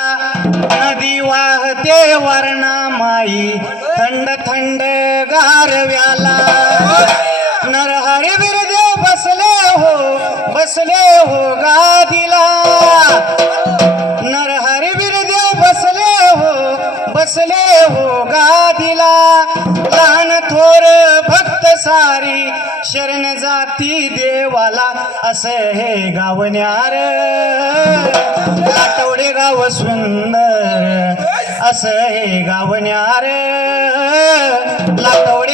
नदी वाहते वर्णामाई थंड थंड गारव्याला. नरहरी बिरदेव बसले हो बसले हो गादीला. सारी शरण जाती देवाला असं हे गावण्यार लाटवडे गाव सुंदर असं हे गावण्यार लाटवडे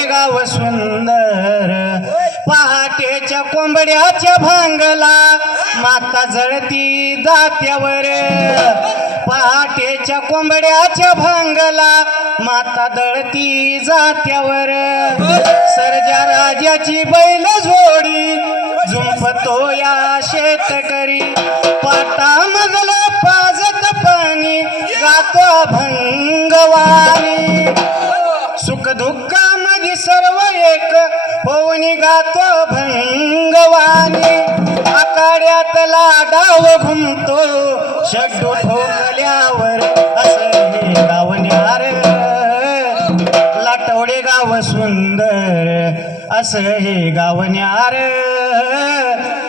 माझ्या कोंबड्याच्या भांगला माता जळती जात्यावर पहाटेच्या कोंबड्याच्या भांगला माता दळती जात्यावर. सरजा राजाची बैल झोडी झुंपतो या शेतकरी. पाटा मधल पाजत पाणी गातो भंगवाणी सुख दुःखामध्ये सर्व एक कोणी गात भंगवाणी आकाड्यात लाडाव घुमतो. शड्डू ठोकल्यावर असं हे गावण्यार लाटवडे गाव सुंदर असं हे गावण्यार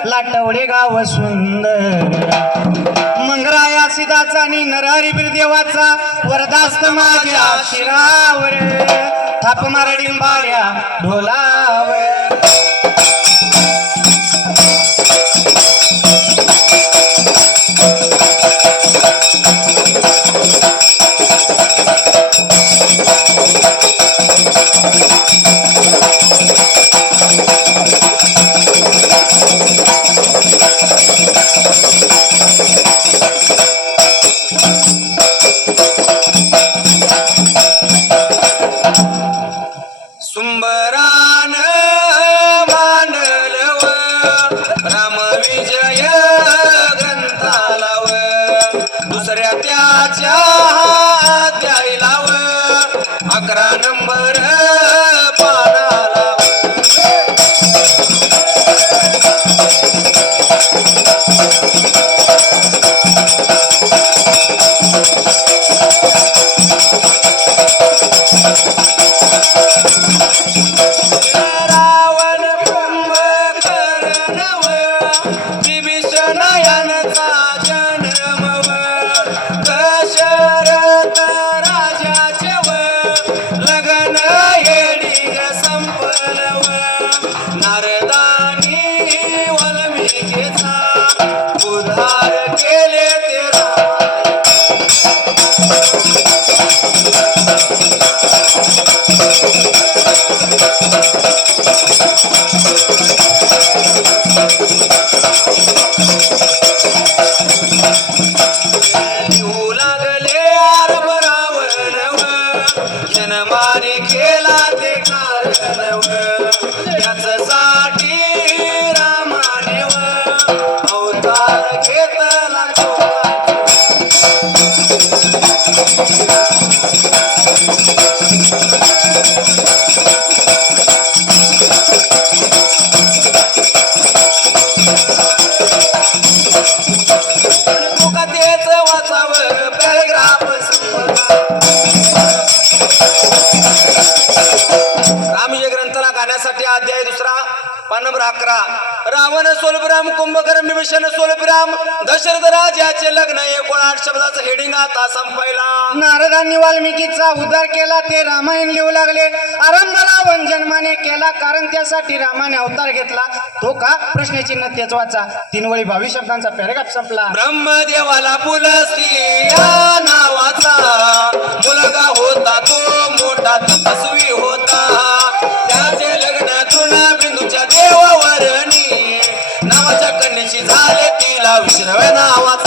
लाटवडे गाव सुंदर. मंगराया सिदाचा आणि नरहरी बिरदेवाचा वरदास्त माझ्या शिरावर. थाप मारडिंबाड्या ढोलावर. अकरा रावण सोलपुराम कुंभकर्ण विभीषण सोलपुराम दशरथ राजाचे लग्न एकोणआठ शब्दाचं हेडिंग आता संपायला. नारदांनी वाल्मिकीचा उद्धार केला ते रामायण लिहू लागले. आरंभ रावण जन्माने केला कारण त्यासाठी रामाने अवतार घेतला. तो का? प्रश्नचिन्ह तेच वाचा. तीन वळी बावीस शब्दांचा पॅरेग्राफ संपला. ब्रह्मदेवाला पुलस्ती या नावाचा. मुलगा होता तो मोठा तपस्वी होता. त्याचे लग्न तृणा झाले ना आवाज.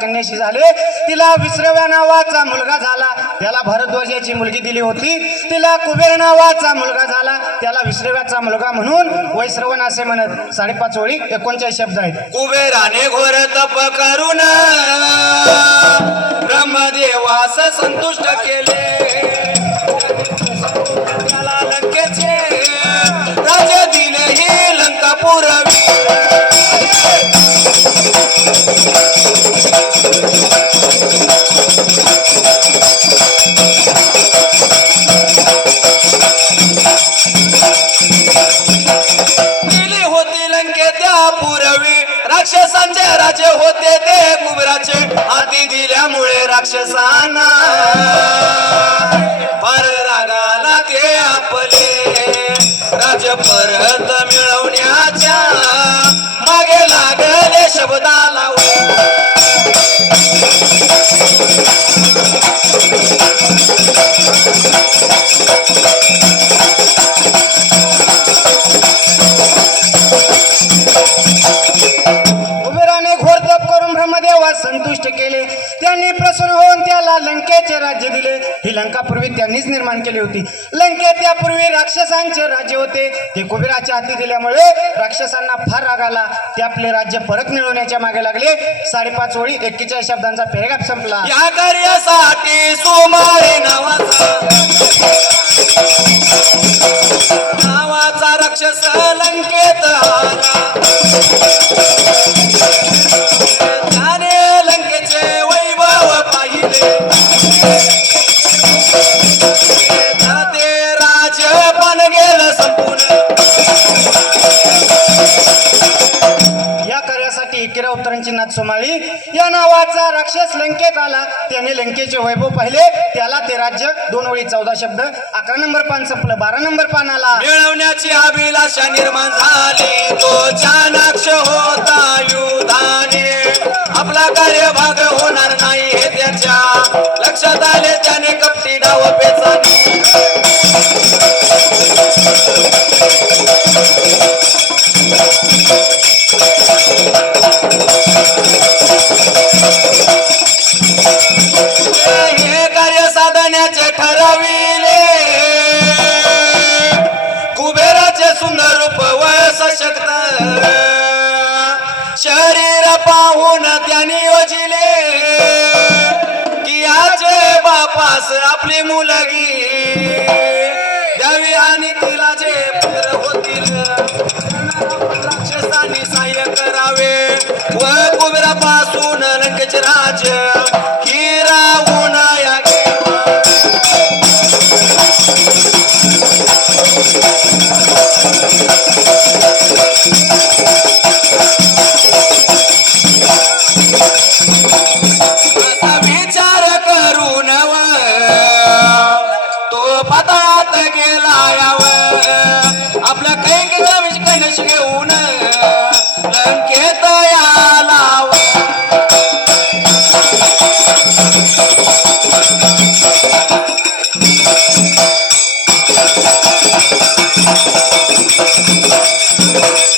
कन्याशी झाले. तिला विसरव्या नावाचा मुलगा झाला. त्याला भरद्वाजाची मुलगी दिली होती. तिला कुबेर नावाचा मुलगा झाला. त्याला विसरव्याचा मुलगा म्हणून वैश्रवण असे म्हणत साडेपाच ओळी एकोणचाळीस शब्द आहेत. कुबेराने घोर तप करून ब्रह्मदेवास संतुष्ट केले. त्याला लंकेचे राजा दिले ही लंका पुरवी. राक्षसांचे राजे होते ते कुबराचे. हाती दिल्यामुळे राक्षसांना कुबेराने देवा संतुष्ट केले. त्यांनी प्रसन्न होऊन त्याला लंकेचे राज्य दिले. ही लंका पूर्वी त्यांनीच निर्माण केली होती. लंकेत त्यापूर्वी राक्षसांचे राज्य होते. ते कुबेराच्या हाती दिल्यामुळे राक्षसांना फार राग आला. ते आपले राज्य परत मिळवण्याच्या मागे लागले. साडेपाच ओळी एक्केचाळीस शब्दांचा पेरेगाप संपला. या कार्यासाठी नावाचा नावाचा राक्षस लंकेत आला. एकेरा उत्तरांची सोमाळी या नावाचा राक्षस लंकेत आला. त्याने लंकेचे वैभव पाहिले. त्याला ते राज्य दोन ओळी चौदा शब्द अकरा नंबर पान संपलं बारा नंबर पान आला. मिळवण्याची अभिलाषा निर्माण झाली. तो चाणाक्ष होता युधाने. आपला कार्यभाग होणार मुलगी द्यावी आणि तिला जे पुत्र होतील. राक्षसानी सहाय्य करावे. व कुबेरापासून लंकेचे राज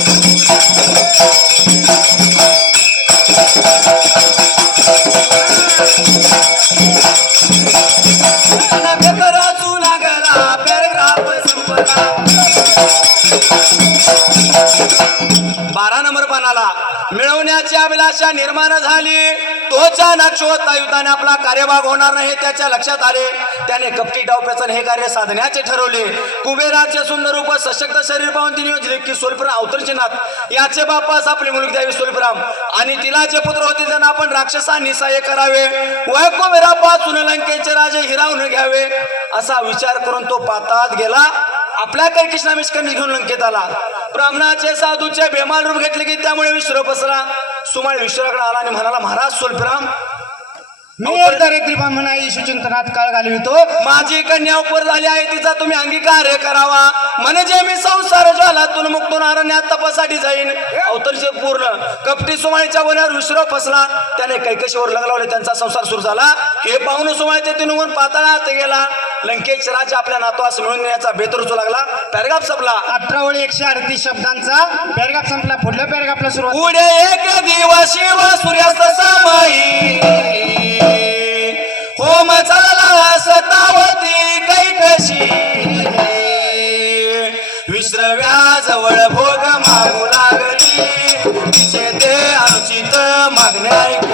Thank you. अभिलाषा निर्माण झाली. तोचा नक्षोता आयुधाने आपला कार्यभाग होणार नाही त्याच्या लक्षात आले. त्याने कपटी डावपेचन हे कार्य साधण्याचे ठरवले. कुबेराचे सुंदर रूप सशक्त शरीर पाहून तिने योजले की सोलपुरा अवतरचनाथ याचे बापास आपले मुलगी द्यावी सोलप्राम. आणि तिला जे पुत्र होते त्यांना आपण राक्षसांनी सहाय्य करावे. वय कुबेरा पासून लंकेचे राजे हिरावून घ्यावे. असा विचार करून तो पातात गेला. आपल्या काही कृष्णा कमी घेऊन लंकेत आला. ब्राह्मणाचे साधूचे बेमाल रूप घेतले की त्यामुळे विश्व बसला सुमाळ विश्वराकडे आला आणि म्हणाला महाराज सोलप्राम मी एक दरिद्री ब्राह्मण आहे ईशुचिंतनात काळ घालवितो माझी कन्या उपर झाली आहे तिचा तुम्ही अंगीकार करावा. म्हणजे मी संसार ज्वालातून मुक्त अरण्यात तपासाठी जाईन. अवतरचे पूर्ण कपटी सुमाळीच्या वनावर विश्राव फसला त्याने कैकशीवर लग्न लावले त्यांचा संसार सुरू झाला. हे पाहून सुमाळे तेथे निघून पाताळात गेला. लंकेश राजा आपल्या नातवास मिळून नेण्याचा बेत रुचू लागला. पॅरगाप संपला. अठरा ओळी एकशे अडतीस शब्दांचा पॅरेग्राफ संपला. पुढल्या पॅरेग्राफला सुरुवात. पुढे एक दिवशी व सूर्यास्त समाई. होम चालला सतावती कैकशी. विश्रव्याजवळ भोग मागू लागली. तिचे ते अनुचित मागण्या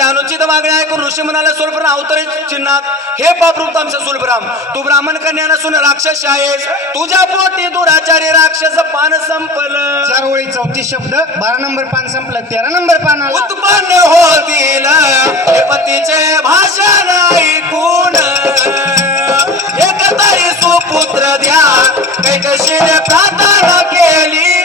हा. तिचे ते अनुचित मागण्या ऐकून ऋषी म्हणाले सोलपुराम अवतरे चिन्हात. हे पापरूप आमचं सोलपुराम तू ब्राह्मण कन्या नसून राक्षस आहेस. तुझ्या पोटी दुराचारी राक्षस पान संपलं. चार ओळी चौतीस शब्द बारा नंबर पान संपलं तेरा नंबर पान उत्पन्न होतील. हे पतीचे भाषण ऐकून. एक तरी सुपुत्र द्या. कैकशीने प्रार्थना केली.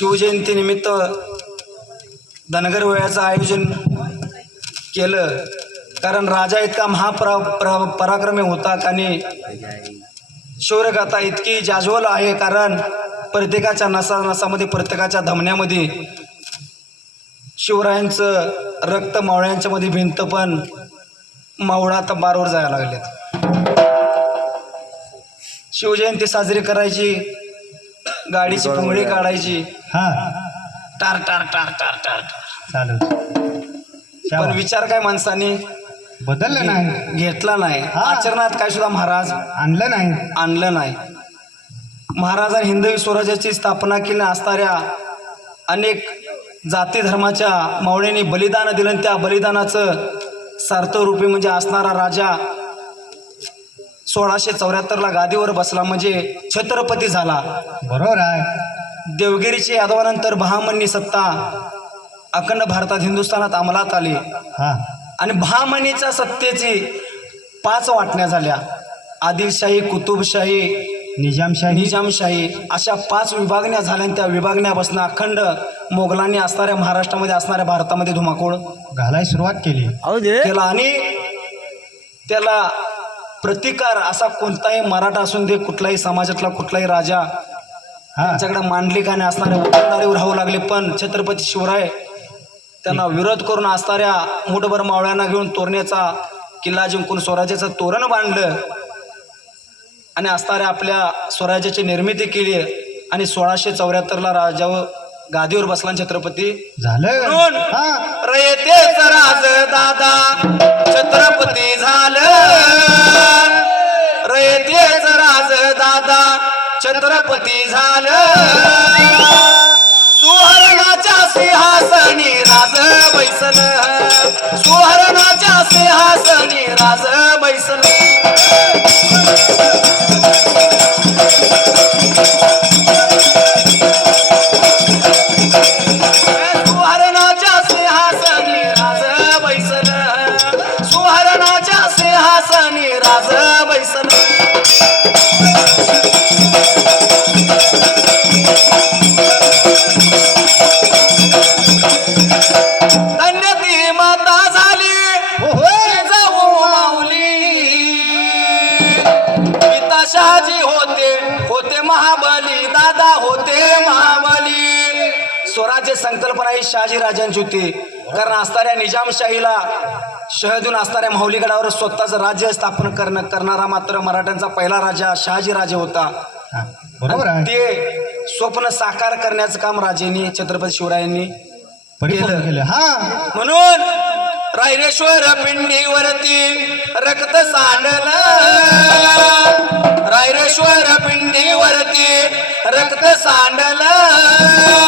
शिवजयंतीनिमित्त धनगर वेळाचं आयोजन केलं. कारण राजा इतका महापरा प्र- पराक्रमी होता आणि शौर्यगाथा इतकी जाज्वल आहे. कारण प्रत्येकाच्या नसा नसामध्ये प्रत्येकाच्या धमन्यामध्ये शिवरायांचं रक्त मावळ्यांच्या मध्ये भिंत पण मावळा बारवर जायला लागलेत. शिवजयंती साजरी करायची गाडीची पुंगळी काढायची. हा. टार टार टार टार टार. टार चालू पण विचार काय माणसाने? बदललं नाही. घेतला नाही. हा. आचरणात काय सुद्धा महाराज? आणलं नाही. आणलं नाही. महाराजांनी हिंदवी स्वराज्याची स्थापना केली असणाऱ्या अनेक जाती धर्माच्या मावळ्यांनी बलिदान दिलं आणि त्या बलिदानाचं सार्थरूपी म्हणजे असणारा राजा सोळाशे चौऱ्याहत्तरला गादीवर बसला म्हणजे छत्रपती झाला. बरोबर आहे. देवगिरीची यादवानंतर बहामनी सत्ता अखंड भारतात हिंदुस्थानात अंमलात आली. हा. आणि बहामनीच्या सत्तेची पाच वाटण्या झाल्या. आदिलशाही कुतुबशाही निजामशाही. निजामशाही अशा पाच विभागण्या झाल्या आणि त्या विभागण्यापासून अखंड मोगलांनी असणाऱ्या महाराष्ट्रामध्ये असणाऱ्या भारतामध्ये धुमाकूळ घालाय सुरुवात केली. केला आणि त्याला प्रतिकार असा कोणताही मराठा असून दे कुठलाही समाजातला कुठलाही राजा त्यांच्याकडे मांडलिकाने असणाऱ्या वतनदारीवर राहू लागले. पण छत्रपती शिवराय त्यांना विरोध करून असणाऱ्या मुठभर मावळ्यांना घेऊन तोरण्याचा किल्ला जिंकून स्वराज्याचं तोरण बांधलं आणि असणाऱ्या आपल्या स्वराज्याची निर्मिती केली आणि सोळाशे चौऱ्याहत्तरला राजावर गादीवर बसला छत्रपती. झालं? रयतेच राज दादा छत्रपती झालं. रयतेच राज दादा छत्रपती झालं. सुहरणाच्या सिंहासनी राज बैसल. सुहरणाच्या सिंहासनी राज बैसल. पिता शहाजी होते होते महाबली दादा होते महाबली. स्वराज्य संकल्पना ही शहाजी राजांची होती. कारण असणाऱ्या निजामशाहीला शहदून असणाऱ्या माहुलीगडावर स्वतःचं राज्य स्थापन करणं करणारा मात्र मराठ्यांचा पहिला राजा शहाजी राजे होता. बरोबर ते स्वप्न साकार करण्याचं काम राजेंनी छत्रपती शिवरायांनी. केलं. हा. म्हणून रायरेश्वर पिंडीवरती रक्त सांडलं. रायरेश्वर पिंडीवरती रक्त सांडलं.